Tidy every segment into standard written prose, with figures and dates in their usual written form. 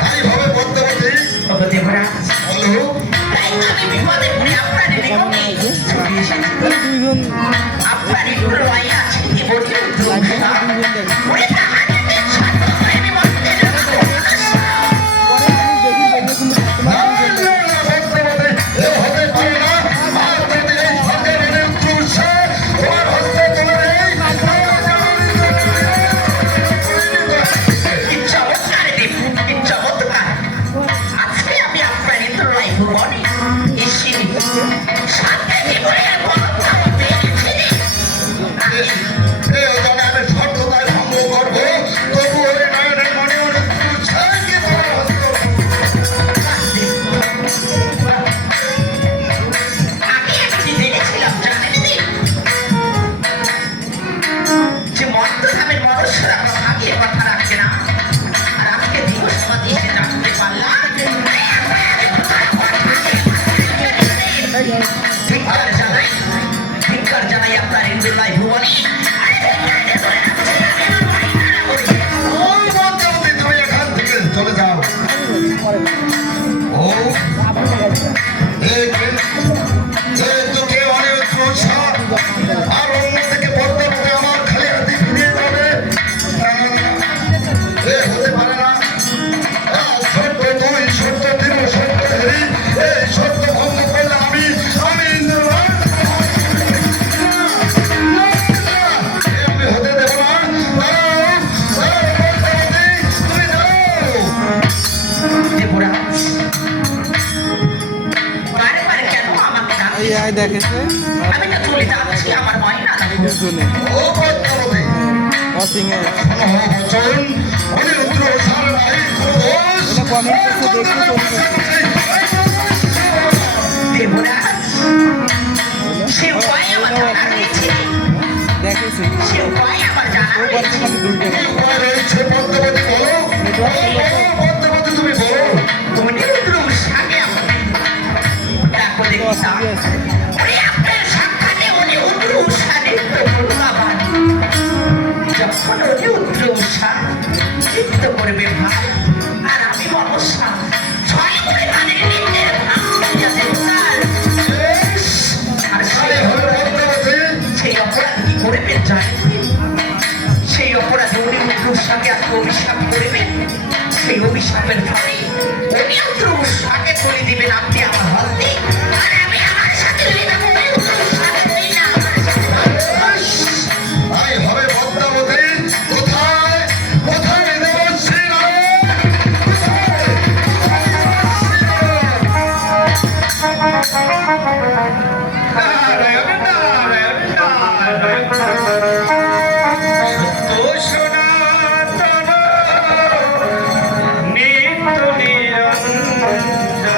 তাই হবে পদ্মাবতী। দেবরাজ বলো। তাই তো আমি বিপদে পড়ে আপনার দুইজন আপনার একটু লয় আছে বলি ওরে তাহাদের ছাত্র প্রেমী মধ্যে চলে যাও। ও তোকে অনেক প্রসাদ আর অন্যদিকে পদ্মাবতী আমার খালি হাতে ফিরিয়ে যাবে হতে পারে না। সত্য দুই সত্য তিন সত্য ধরি এই সত্য ভঙ্গ করলে আমি হতে দেব না। দেখেছে আমি তো চলে যাচ্ছি আমার ভয় না দুজনে ও পদ্মাবতী অসিংহে অনিরুদ্র সার নাই কোনো দোষ। এটা কমেন্ট করছে দেখতে দেবরাজ সে উপায় আমার জানা রয়েছে দেখেছি সে উপায় আমার জানা ওই রয়েছে খালি দুইটা কি উপায় রয়েছে পদ্মাবতী বলো। পদ্মাবতী তুমি বলো। তুমি নিরুদ্র সাথে আমার দেখো দেখি তা ওরে আপনার সাক্ষাতে উনি উদ্র সাথে তো বলুন আবার যখন উনি উদ্র সাথ নৃত্য করবে ভাই আর আমি মনসা ছয় করে তাদের নৃত্যের আর সেই অপরাধ কি করবেন জানেন সেই অপরাধে উনি উদ্রুর সঙ্গে এত অভিশাপ করবেন সেই অভিশাপের ফলে উনি উদ্রুর সঙ্গে বলে দিবেন আপনি আমার হস্তে আর আমি আমার সাথে তাই হবে পদ্মাবতী। কোথায় কোথায় দেবশ্রী নারায়ণ নারায়ণ সত্য সনাতন নিত্য নিরঞ্জন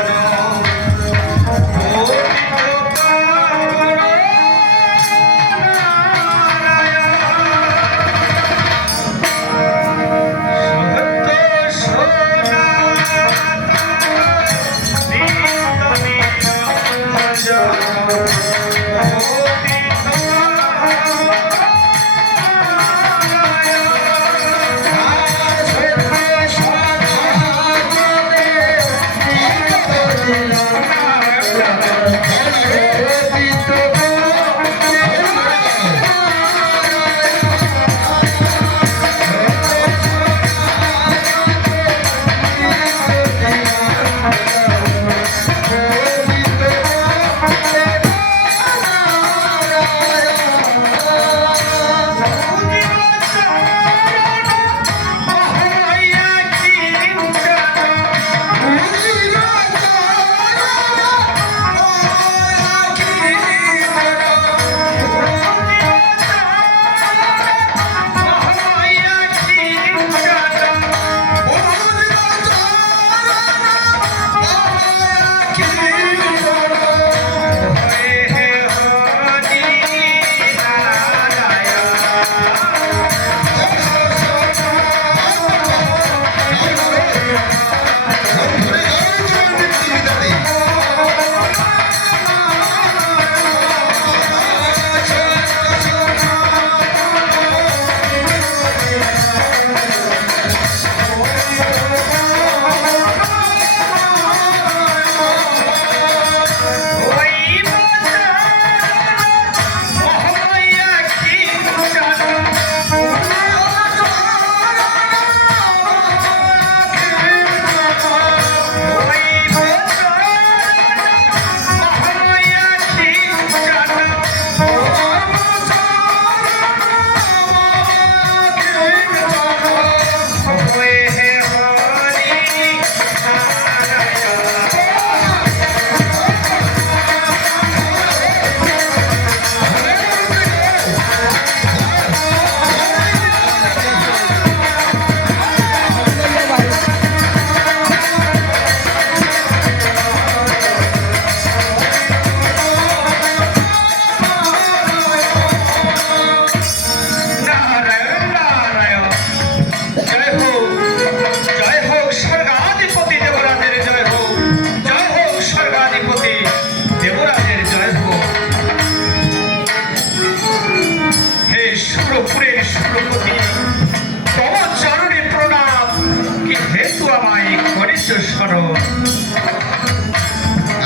যেহেতু আমায় করেছ স্মরণ,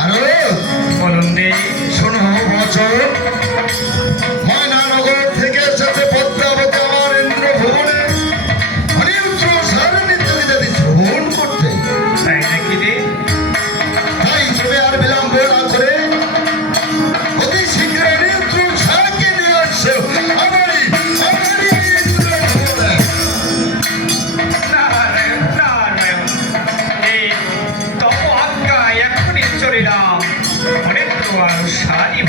আরে বলুন দে শোনো বচন, ময়নানগর থেকে এসেছে পদ্মাবতী আমার ইন্দ্রভুবনে অনিরুদ্ধ সার নিত্যবিদাদি শ্রবণ করতে। তাই নাকি রে? তাই তুমি আর বিলম্ব না করে অতি শীঘ্র অনিরুদ্ধ সারকে নিয়ে আসছো আমারই ইন্দ্রভুবনে। নারায়ণ নারায়ণ, এই তব আজ্ঞা এখনই চলিলাম। অনেক আর সারি